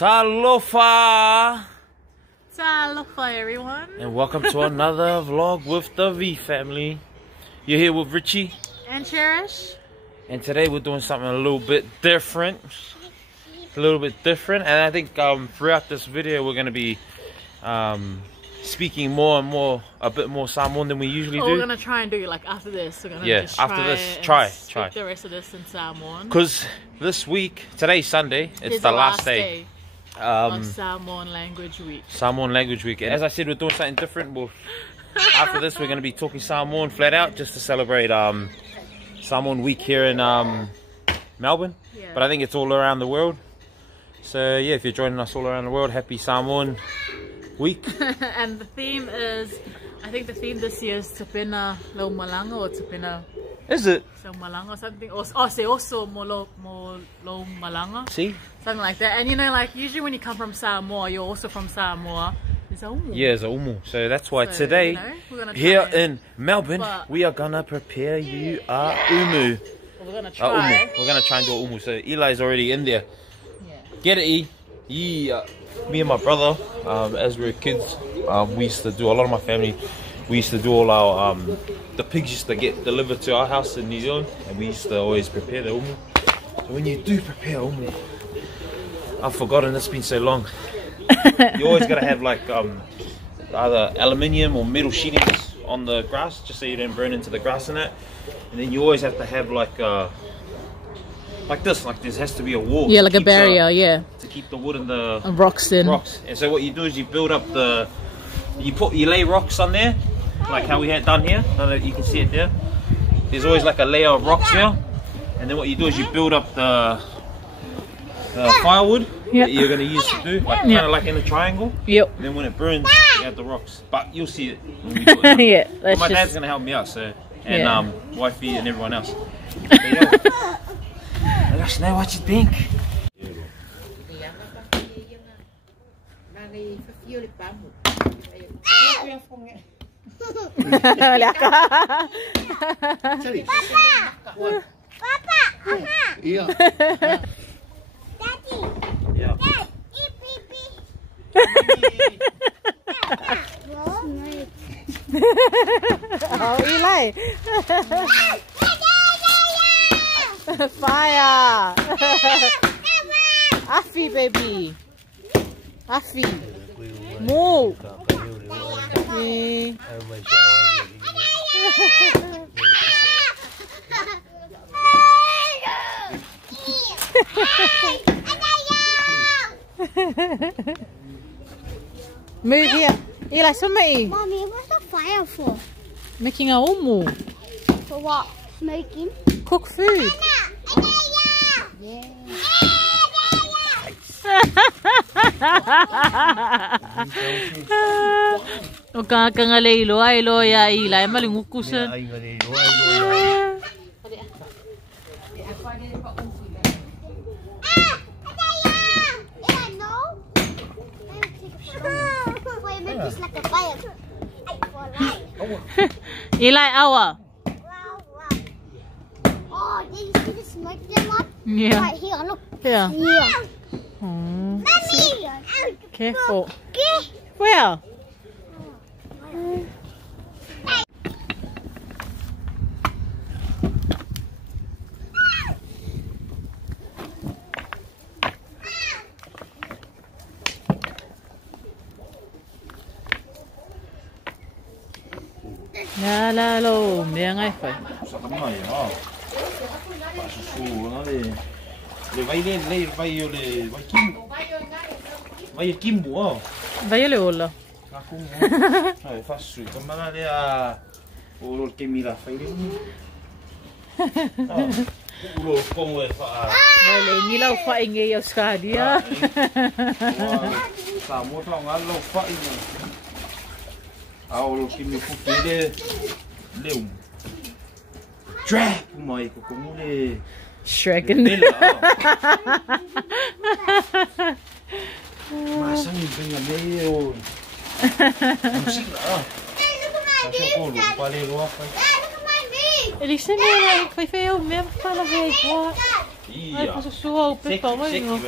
Alofa! Alofa, everyone. And welcome to another vlog with the Vee family. You're here with Richie and Cherish. And today we're doing something a little bit different. And I think throughout this video we're going to be speaking a bit more Samoan than we usually do. We're going to try and do like after this. We're going to just try the rest of this in Samoan. Because this week, today's Sunday, it's the last day. Of Samoan Language Week. Samoan Language Week. And as I said, we're doing something different. After this, we're going to be talking Samoan flat out just to celebrate Samoan Week here in Melbourne. Yeah. But I think it's all around the world. So yeah, if you're joining us all around the world, happy Samoan Week. And the theme is, I think the theme this year is Tapena Lo Malanga or Tapena. Is it? So Malanga or something. Or say also Lo Malanga. See? Something like that. And you know, like usually when you come from Samoa, you're also from Samoa. There's a Umu. Yeah, there's a Umu. So that's why today, here in Melbourne, we are gonna prepare you a Umu. We're gonna try. We're gonna try and do a Umu. So Eli's already in there. Yeah. Get it, E. Me and my brother, as we were kids, we used to do, a lot of my family, we used to do all our, the pigs used to get delivered to our house in New Zealand, and we used to always prepare the Umu. So when you do prepare Umu, I've forgotten, it's been so long. You always gotta have like either aluminium or metal sheetings on the grass, just so you don't burn into the grass and that. And then you always have to have like this has to be a wall. Yeah, like a barrier, yeah. To keep the wood and the rocks in. And so what you do is you build up you lay rocks on there, like how we had done here. I don't know if you can see it there. There's always like a layer of rocks here. And then what you do is you build up the firewood that you're going to use to do, like kind of like in a triangle. Yep. And then when it burns, you have the rocks. But you'll see it when we do it. Yeah. Well, my dad's going to help me out, so, and wifey and everyone else. But, let us know what you think. Papa! Yeah. Daddy! Yeah. Dad! Eep, beep, beep. Oh, Eli! Fire! Affy, baby! Affy! Move! Move here. Eli, somebody. Mommy, what's the fire for? Making a umu. For what? Smoking? Cook food. Yeah. O kanga leilo ai lo ya Eli malingukusan. It's like a fire. Eli, awa. Oh, did you see the smoke them up? Yeah. Right here, look. Yeah. Here. Hmm. Mommy! Careful. Where? La lo, mẹ ngay phải. Vai kim bùa. Vai le olla. Fa su, come la o che mi la fai. Ulo come fa. Le ni lau fa inge yo skadia. Sa mo ta ngalo fa inge. Ao che mi fu fede leu. Trap mai ko le Shrekin. Mas ang benga meio. Ele sempre foi feio mesmo, fala vez. Ai, posso suar o pessoal, mas não.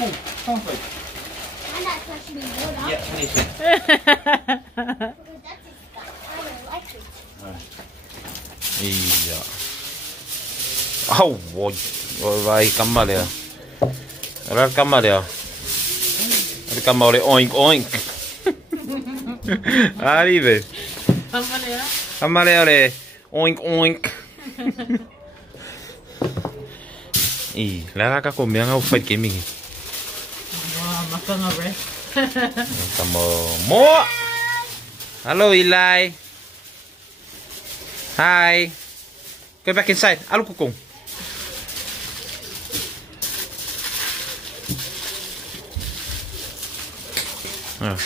Oh, come on, babe. I'm not touching the water. Yeah, finish it. Because that's disgusting. I don't like it. Iya. Oh, boy. Vai, kama lea. Ora kama lea. Ora kama ore oink oink. Arrive. Kama lea ore oink oink. Ih, lara ka ko meanga fight gaming. Wow, makanga rest. Come on. More. Hello, Eli. Hi. Go back inside. Alu kukong. Oh.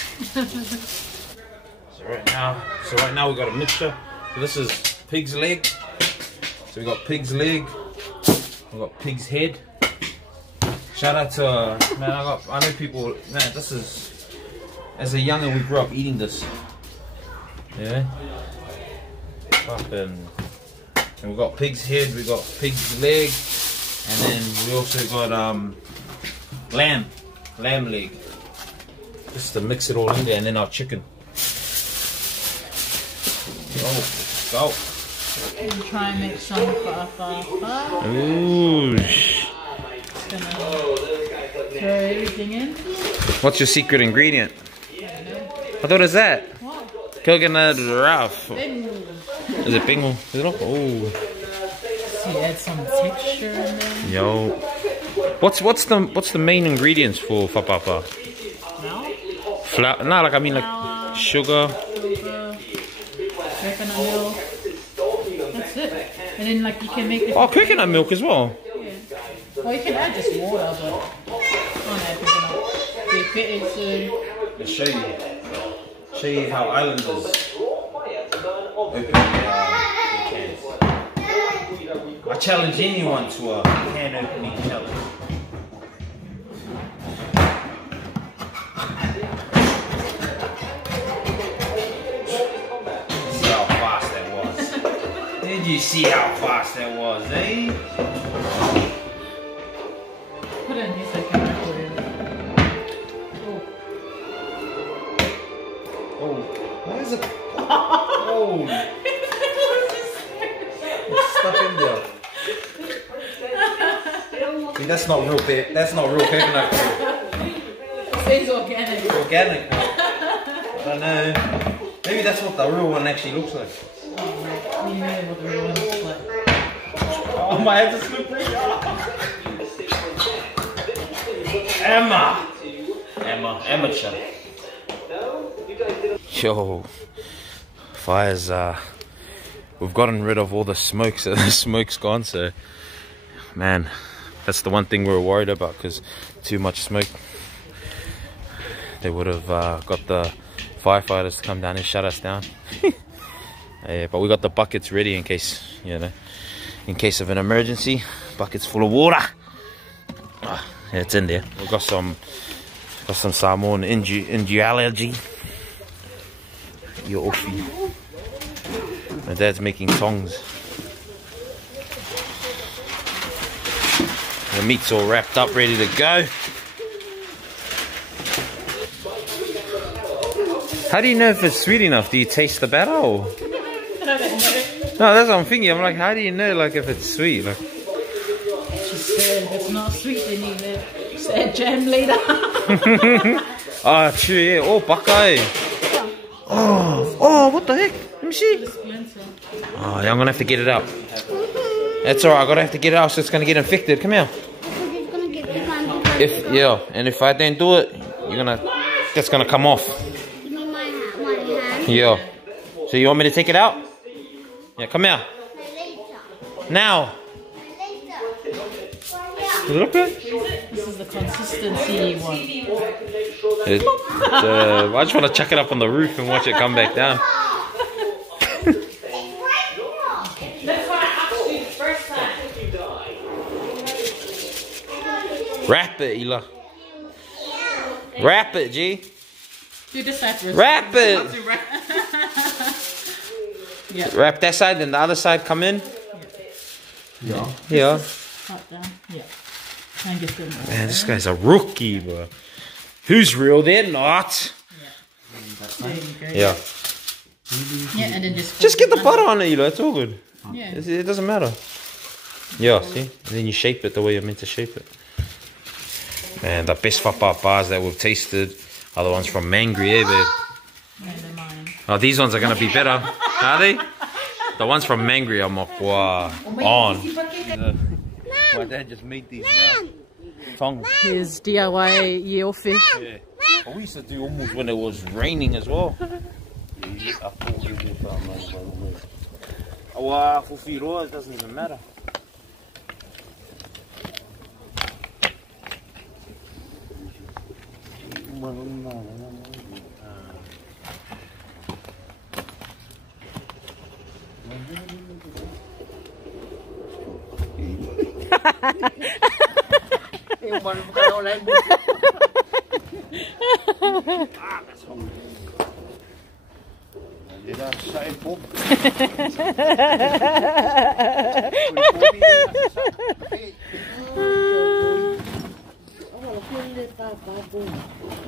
So right now we got a mixture. So this is pig's leg. So we got pig's leg. We got pig's head. Shout out to man. I know people. Man, this is as a youngin we grew up eating this. Yeah. Fucking. And we got pig's head. We got pig's leg, and then we also got lamb leg. Just to mix it all in there, and then our chicken. Go. And try and make some fa. Ooh. Gonna throw everything in. What's your secret ingredient? I thought it was that. What? Coconut rough. Then Is it bingo? Is it up? Oh. see, add some texture in there. Yo. What's the main ingredients for whapapa? Flour? No, like I mean like Flour, sugar. coconut milk. That's it. And then like you can make it. Oh, coconut milk as well. Yeah. Well, you can add just water, but don't add coconut. Let's show you how islanders open their cans. I challenge anyone to a can opening challenge. See how fast that was. Did you see how fast that was, eh? Put it in here so I can record it. Oh, what is it? Oh, it's stuck in there. See, that's not real. That's not real coconut milk. It says organic. It's organic milk. I don't know. Maybe that's what the real one actually looks like. Oh, you know what the real one looks like. Oh, my hands are slippery. Amateur. Yo, fires. We've gotten rid of all the smoke, so the smoke's gone. So, man, that's the one thing we were worried about, because too much smoke. They would have got the firefighters to come down and shut us down. Yeah, but we got the buckets ready in case, you know, in case of an emergency. Buckets full of water. Yeah, it's in there. We've got some Samoan Language. You're offy. My dad's making tongs. The meat's all wrapped up, ready to go. How do you know if it's sweet enough? Do you taste the batter or? No, that's what I'm thinking. I'm like, how do you know, like, if it's sweet? Like, She said if it's not sweet, then you just add jam later. ah, true, yeah. Oh, buckeye. Oh, what the heck? Let me see. Oh, yeah, I'm gonna have to get it out. That's alright. I'm gonna have to get it out, so it's gonna get infected. Come here. And if I don't do it, that's gonna come off. Give me my hand. Yeah. So you want me to take it out? Yeah, come here. Now. Does it look good? This is the consistency one. I just want to chuck it up on the roof and watch it come back down. That's why I asked you the first time. Wrap it, Ela. Wrap it, G. Do this side first. Wrap it. Yeah. Wrap that side, then the other side come in. Yeah. Yeah. Cut down. Yeah. Man, this guy's a rookie, bro. Who's real? They're not. Yeah. Yeah, and then Just get the butter on it, it's all good. Yeah. It doesn't matter. Yeah, see? And then you shape it the way you're meant to shape it. Man, the best whapa bars that we've tasted are the ones from Mangry, eh, babe? Yeah, they're mine. Oh, these ones are going to be better. Are they? The ones from Mangry are more on. My dad just made these now. Tongue. Here's DIY yeofi. Yeah. Oh, we used to do almost when it was raining as well. Oh, for Firoa, it doesn't even matter.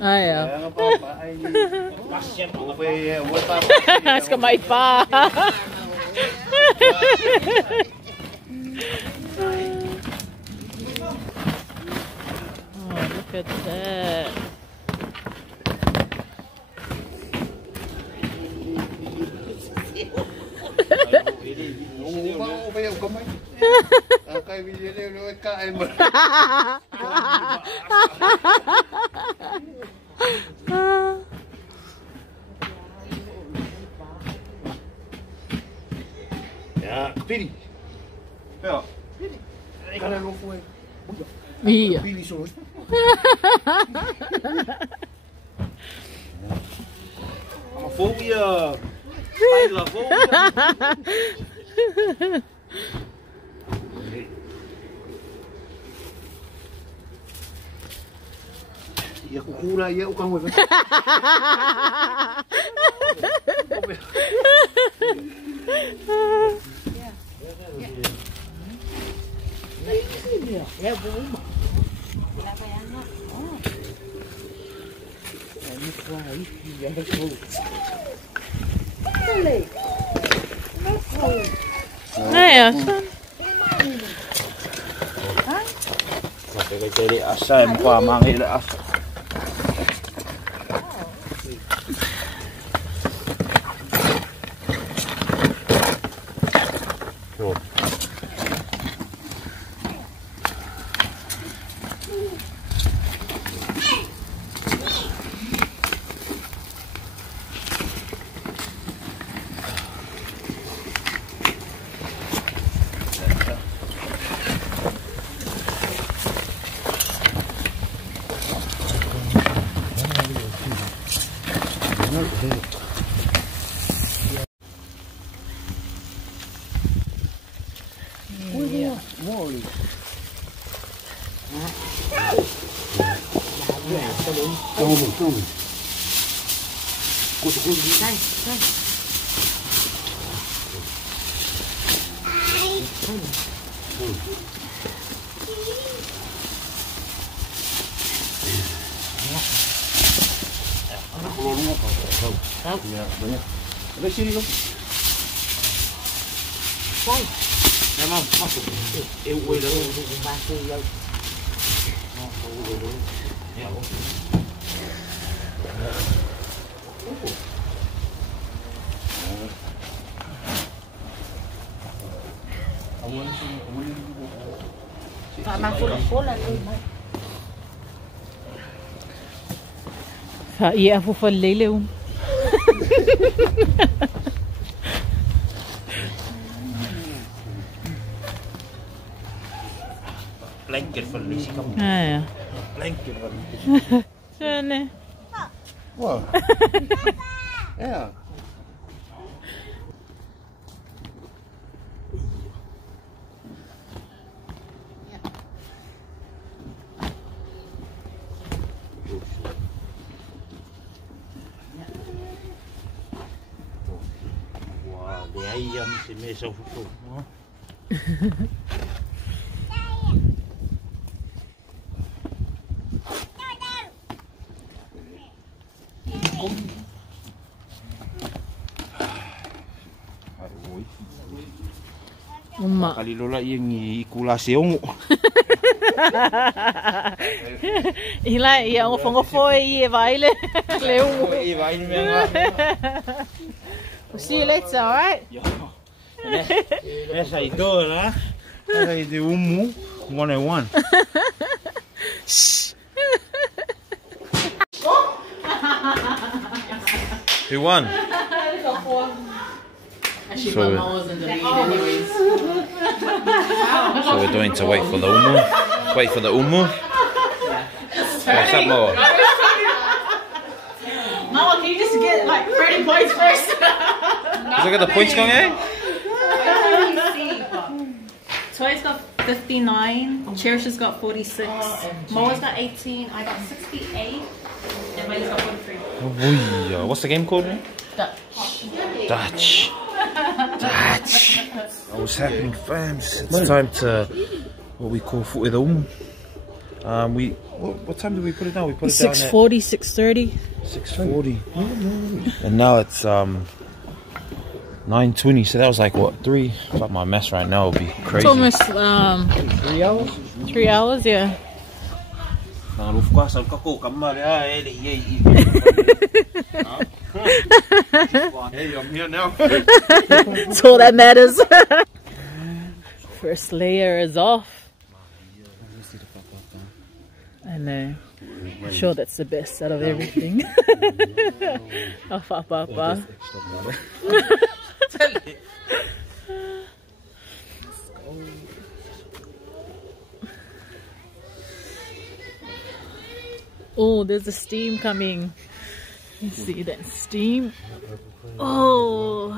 Ah, ja. Hij ska mij pa. Oh, look at that. Ja, Piri. Ja. Ik kan er nog voor. Hier. Piri zo. Homophobia. Pailaphobia. Ja, kukura, ja, ook kan we. Ah, ja. Cái chơi đi asa em qua mang đi là asa. Ada sini tu. Sai. Memang masuk. Ewé dah. Bantu ya. Ya. Pak masuk sekolah tu. فإيه أفوف الليلة Blanket for Lucy, come on. Ah, ja. Blanket for Lucy. Schön. Wow. Ja. Để ayam si meso fufu. Uma. Kalilola yung ikula siyong. Ila ia ngofo i vaile. Leu. We'll see you later, alright? Essa aí toda, essa aí de Umu 101. Who won? Actually, So- Mama was in the lead anyways. So we're doing to wait for the Umu. Wait for the Umu. What's up, Moa? Mama, can you just get like 30 points first? Look at the points going, eh? Toy's got 59, Cherish has got 46, Moa's got 18, I got 68, and May's got 43. Oh, what's the game called? Man? Dutch. Dutch. What's happening, fams? It's time to what we call foot with the Umu. What time did we put it down? We put it down at 6:40, 6:30. 6:40. And now it's 9:20. So that was like what, 3? Fuck, my mess right now would be crazy. It's almost 3 hours? 3 hours, yeah. Hey, I'm here now. That's all that matters. First layer is off. I know. I'm sure that's the best out of everything. Oh, papa. Oh, there's the steam coming. You see that steam? Oh.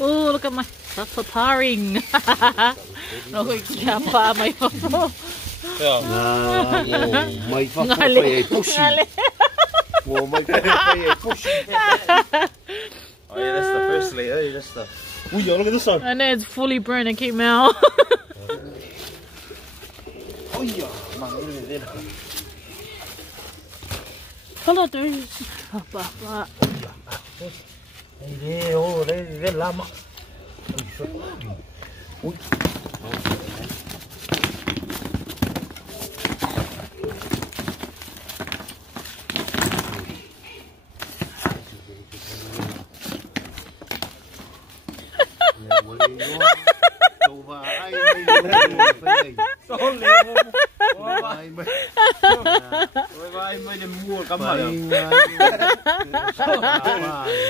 Oh, look at my preparing. No, pa may May papay pushi. Oh, may papay pushi. Oh yeah, that's the first layer. That's the. Ooh, look at this one. I know it's fully burnt and came out. Oh yeah, man, look at that. Follow this. Papa. Hey, oh, there, lama. Ui.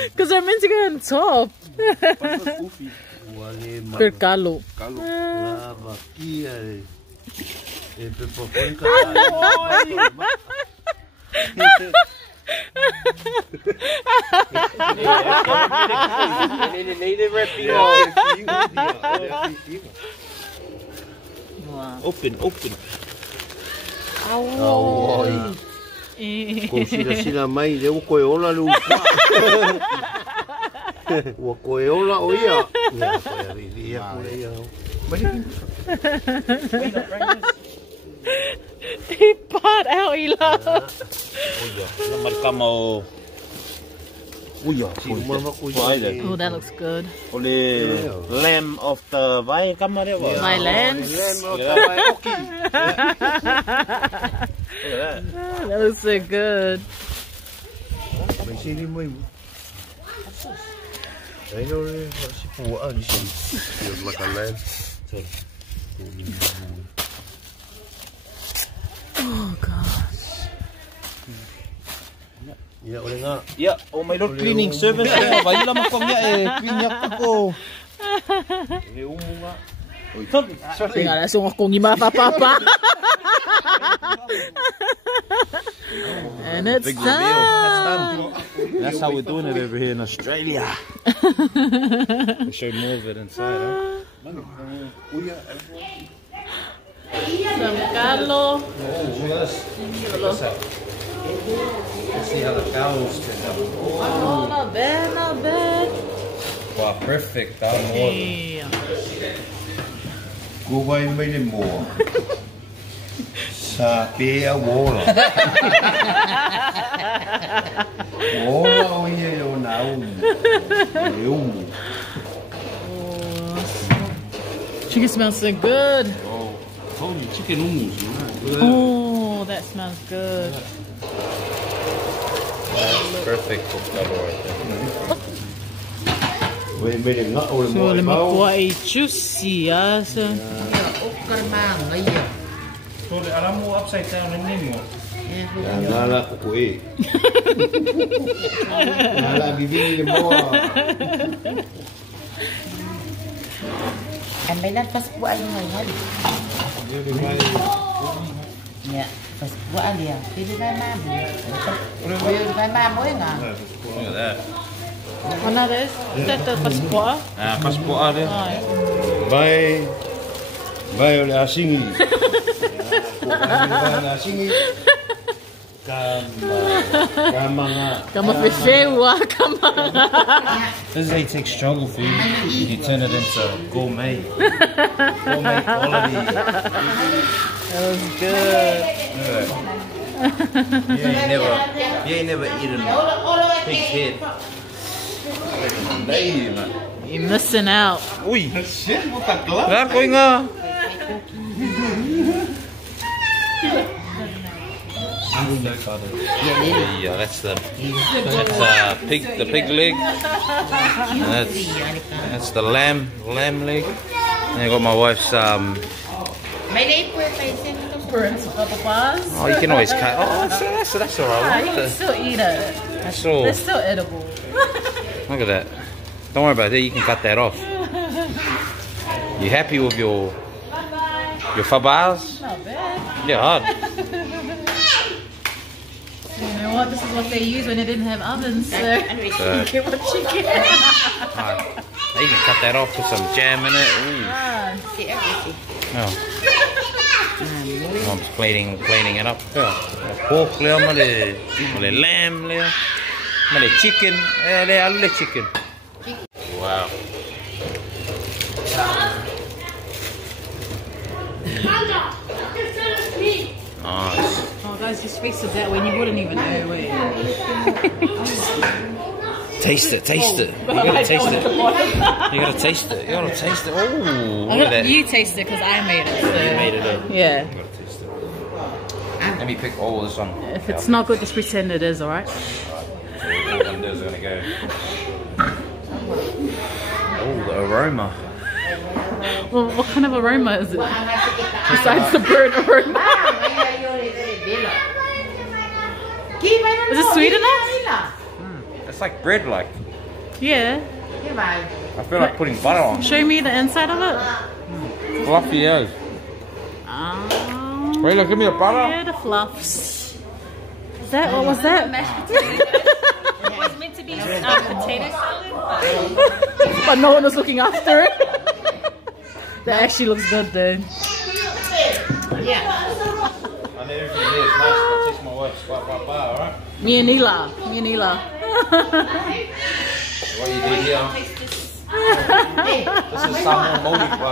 Because they're meant to go on top. Percalo. Open. Oh, ko sila mai le ko ola lu. Wa ko ola o ia. Ya ko ia ko ia. He bought out, Ila. Oh, that looks good. Lamb of the Vai kamare wa. My lens. That looks so good. Oh gosh. Yeah, oh my lord, cleaning service. Vai lang mo niya clean niya ko. Tingnan na sung akong papa. And it's done. That's how we're doing it over here in Australia. We show more of it inside, huh? Some galo. Let's see how the cows turn out. Oh, not bad, not bad. Wow, perfect. Yeah. Go away, made it more. Sapea wola. Wola o ye o na umu. Chicken smells so good. Oh, told you, chicken umus. Oh, that smells good. That's perfect for galo right there. We made it not all So le makuai juicy, ah. So. So the alamu upside down and then what? Nala ko e. Nala bibili mo. Em bé đất pas buat ni mai. Ya, pas buat dia. Pilih mai mam. Pilih mai mam boleh enggak? Look at that. Mana des? That the passport. Ah, passport dia. Vai. Vai oleh asingi. Vai asingi. Kamanga. Kama fefewa, kama. This is how you take struggle food. You turn it into gourmet. Gourmet quality. That was good. You ain't never eaten pig head. Lady, man. You're missing out. Ui. Where going on? Yeah, that's the pig leg. And that's the lamb leg. And I got my wife's Oh, you can always cut. Oh, that's alright. You can still eat it. That's all. It's still edible. Look at that. Don't worry about that. You can cut that off. You happy with your fabas? Not bad. Yeah, hard. You know what? This is what they use when they didn't have ovens. So get what you get. Alright. Now you can cut that off, put some jam in it. Oh. Mom's plating it up. Pork there, male lamb there, male chicken, male chicken. Wow. Nice. Oh, guys, your face is that way, you wouldn't even know it. Taste it. You gotta taste it. You gotta taste it. Oh, look at that. You taste it because I made it. So. You made it up. Yeah. You gotta taste it. Let me pick all this one. If it's not good, just pretend it is, alright? So what we're gonna do is we're gonna go. Oh, the aroma. Well, what kind of aroma is it? Besides the bird aroma. Is it sweet enough? It's like bread, like. Yeah. I feel like putting butter on. Show me the inside of it. Fluffy as. Wait, look, give me a butter. Yeah, the fluffs. Is that, what was that? It was meant to be potato salad, But no one was looking after it. That actually looks good though. yeah. I know everything here is nice, but taste my wife's alright? Me and Nila. What you do here? This is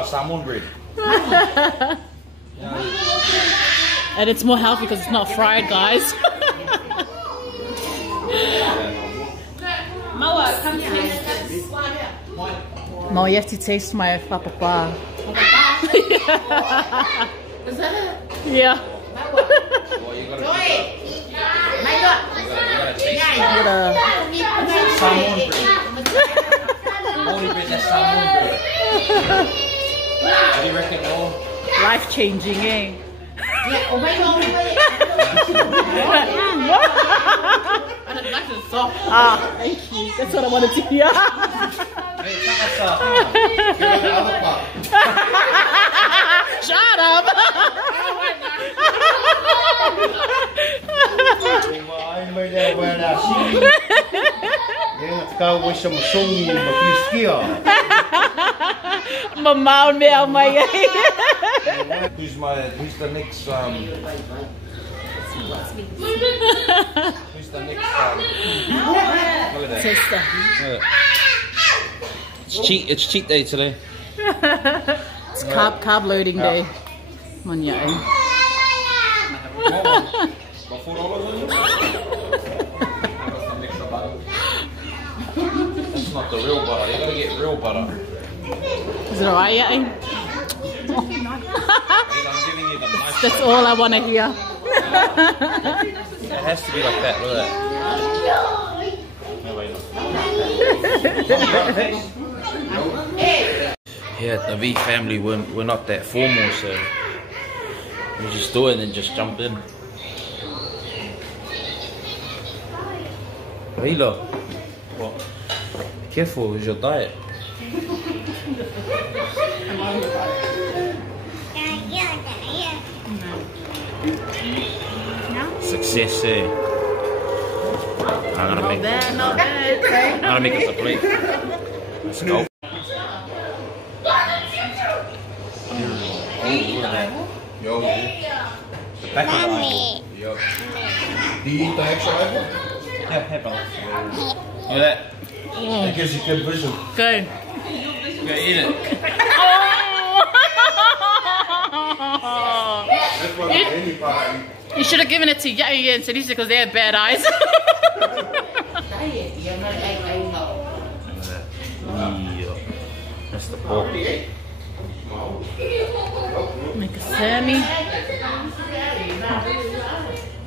salmon bread. And it's more healthy because it's not fried, guys. Moa, come taste this. Mo, you have to taste my papapa. Is that it? Yeah. Well, you gotta taste salmon bread. Moldy bread, that's salmon bread. What do you reckon, Mo? Life changing, eh? Ah, thank you. That's what I wanted to hear. Hey, Shut up. Ai mai le wa la si. Ye ka wo some songi ma piskia. Mamau me au mai. Who's the next who's the next look at that. Sister. It's cheat day today. It's carb loading day. Manya. That's not the real butter. You gotta get real butter. Is it alright yet? I'm giving you the nice. That's all I want to hear. It has to be like that. Look at that. Here at the Vee family, we're not that formal, so we just do it and just jump in. Rilo, what? Be careful with your diet. Success, eh? I'm gonna make us a plate. Let's go. Yo, the back of the eye. Yo. Do you eat the extra apple? Yeah, hey, brother. Look at that. That gives you good vision. Good. You gotta eat it. You should have given it to Yaya and Sadisa because they had bad eyes. That's the pork. Make a Sammy.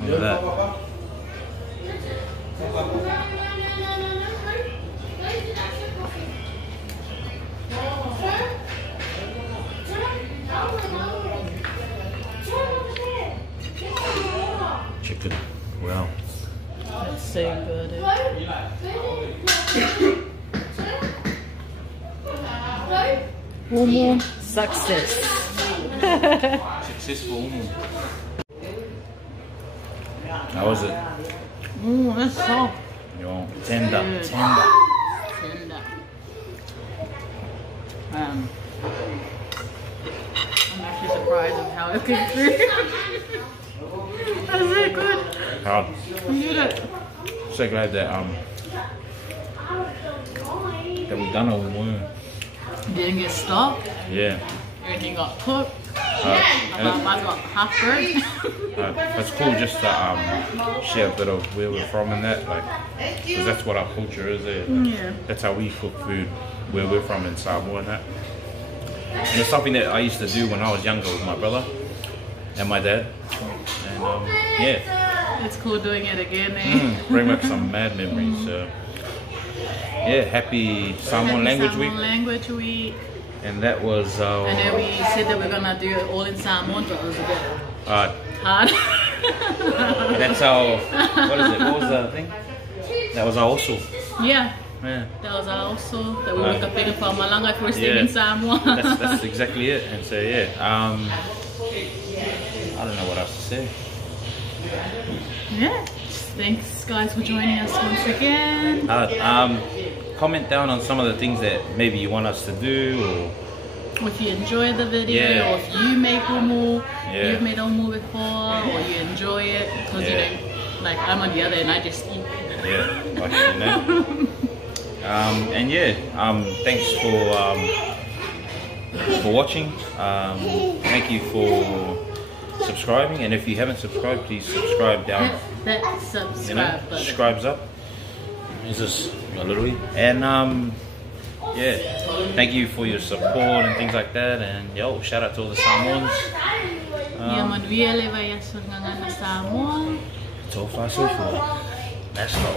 Look at that. Chicken. Wow. That's so good. Umu success. Successful Umu. How was it? Ooh, that's soft. Yo, tender. Tender. I'm actually surprised of how it came through. That's really good. Hard. You did it. So glad that we've done all we wanted. Didn't get stuck. Yeah. Everything got cooked. And I got half burnt. it's cool just to share a bit of where we're from and that, like, because that's what our culture is. Like, Yeah. that's how we cook food where we're from in Samoa and that. And it's something that I used to do when I was younger with my brother and my dad. And yeah. It's cool doing it again, eh? Bring back some mad memories. So yeah, happy Samoan Language Week. Samoan Language Week. And that was our... And then we said that we're gonna do it all in Samoan, but it was a bit hard. That's our... What is it? What was the thing? That was our also. Yeah. Yeah. That was our also. That we were Tapena for malaga first thing in Samoa. That's exactly it. And so yeah, I don't know what else to say. Yeah. Thanks guys for joining us once again. Comment down on some of the things that maybe you want us to do, or if you enjoyed the video, or if you make umu, you've made umu before, or you enjoy it, because you know, like I'm on the other end, I just eat. Yeah, like, you know. And yeah, thanks for watching. Thank you for subscribing, and if you haven't subscribed, please subscribe down. That subscribe You know, button. subscribes up. Is this a little bit? And yeah, thank you for your support and things like that. And yo, shout out to all the Samoans. Tofa Sufu. Let's go.